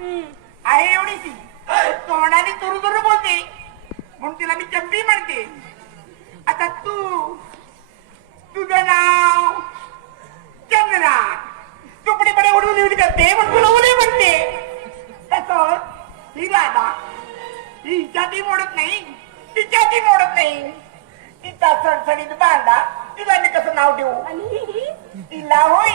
आहे एवढीशी तोंडाने तुरु तुरु बोलते. म्हणून तिला मी चंपी म्हणते. आता तू तुझं नाव चंद्रा तुकडे पडे उडून उडी करते म्हणून तुला उडी म्हणते. तसंच ही राधा ही हिच्यातही मोडत नाही तिच्यातही मोडत नाही. तिचा सणसणीत बांधा तिला मी कसं नाव देऊ. तिला होय.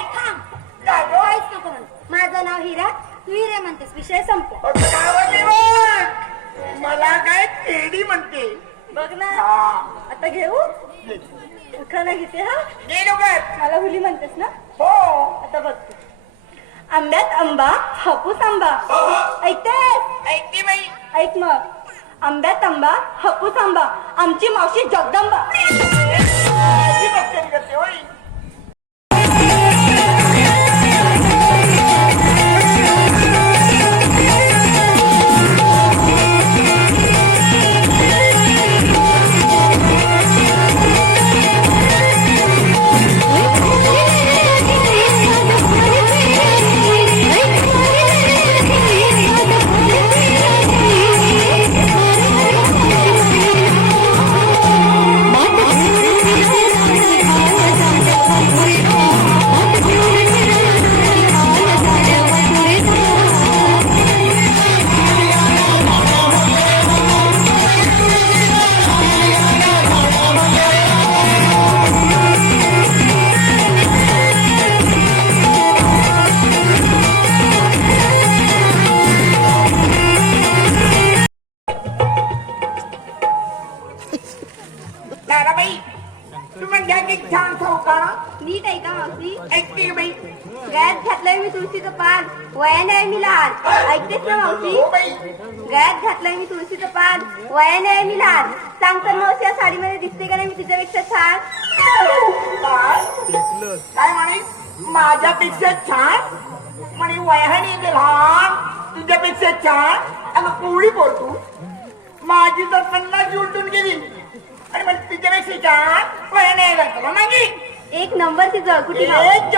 तेडी म्हणते. बघ ना. हा. आता घेऊ? खाना घेते हा? काय मला हुली म्हणतेस ना? हो. आता बघ तू. आंब्यात आंबा हापूस आंबा. ऐकतेस? ऐकते बाई. ऐक मग. आंब्यात आंबा हापूस आंबा. आमची मावशी जगदंबा. दादाबाई तुम्ही घ्या की छान का नीट आहे का मावशी ऐकते का बाई गळ्यात घातलंय मी तुळशीचं पान वयाने आहे मी लहान ऐकतेस ना मावशी हो बाई गळ्यात घातलंय मी तुळशीचं पान वयाने आहे मी लहान सांगतो मावशी या साडीमध्ये दिसते का नाही मी तुझ्यापेक्षा छान काय काय म्हणे माझ्यापेक्षा छान म्हणे वयाने ते लहान तुझ्यापेक्षा छान अगं कोवळी बोलतो माझी तर पन्नास उलटून गेली आणि म्हणजे तुझ्यापेक्षा छान वयाने घातलं मागे एक नंबरची जळकुटी मावशी एक